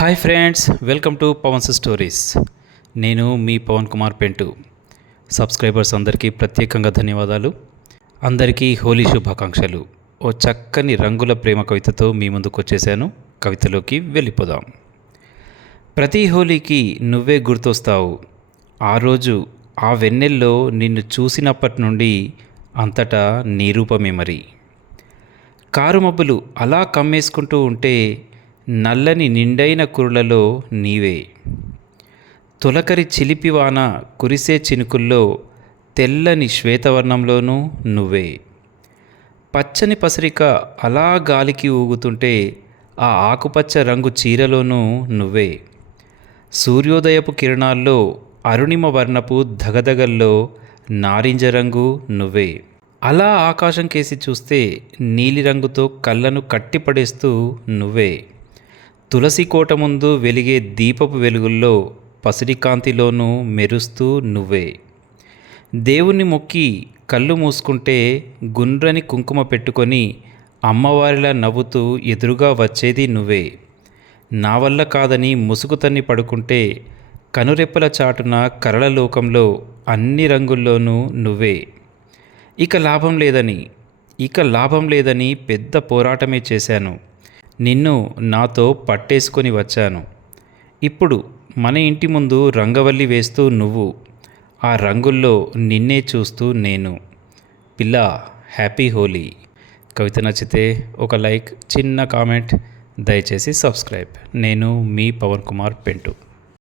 Hi friends welcome to Pawan's stories. నేను మీ Pawan Kumar పెంటు. Subscribers అందరికీ ప్రత్యేకంగా ధన్యవాదాలు. అందరికీ హోలీ శుభాకాంక్షలు. ఓ చక్కని రంగుల ప్రేమ కవితతో మీ ముందుకు వచ్చేసాను. కవితలోకి వెళ్ళిపోదాం. ప్రతి హోలీకి నువ్వే గుర్తొస్తావు. ఆ రోజు ఆ వెన్నెల్లో నిన్ను చూసినప్పటి నుండి అంతటా నీ రూపమే మరి. కారు మబ్బులు అలా కమ్మేసుకుంటూ ఉంటే నల్లని నిండైన కురులలో నీవే. తొలకరి చిలిపివాన కురిసే చినుకుల్లో తెల్లని శ్వేతవర్ణంలోనూ నువ్వే. పచ్చని పసరిక అలా గాలికి ఊగుతుంటే ఆ ఆకుపచ్చ రంగు చీరలోనూ నువ్వే. సూర్యోదయపు కిరణాల్లో అరుణిమ వర్ణపు ధగధగల్లో నారింజ రంగు నువ్వే. అలా ఆకాశం కేసి చూస్తే నీలిరంగుతో కళ్ళను కట్టిపడేస్తూ నువ్వే. తులసి కోట ముందు వెలిగే దీపపు వెలుగుల్లో పసిడికాంతిలోనూ మెరుస్తూ నువ్వే. దేవుణ్ణి మొక్కి కళ్ళు మూసుకుంటే గుండ్రని కుంకుమ పెట్టుకొని అమ్మవారిలా నవ్వుతూ ఎదురుగా వచ్చేది నువ్వే. నా వల్ల కాదని ముసుగు తన్ని పడుకుంటే కనురెప్పల చాటున కరళ లోకంలో అన్ని రంగుల్లోనూ నువ్వే. ఇక లాభం లేదని ఇక లాభం లేదని పెద్ద పోరాటమే చేశాను. నిన్ను నాతో పట్టేసుకొని వచ్చాను. ఇప్పుడు మన ఇంటి ముందు రంగవల్లి వేస్తూ నువ్వు ఆ రంగుల్లో నిన్నే చూస్తూ నేను. పిల్ల హ్యాపీ హోలీ. కవిత నచ్చితే ఒక లైక్ చిన్న కామెంట్ దయచేసి సబ్స్క్రైబ్. నేను మీ పవన్ కుమార్ పెంటు.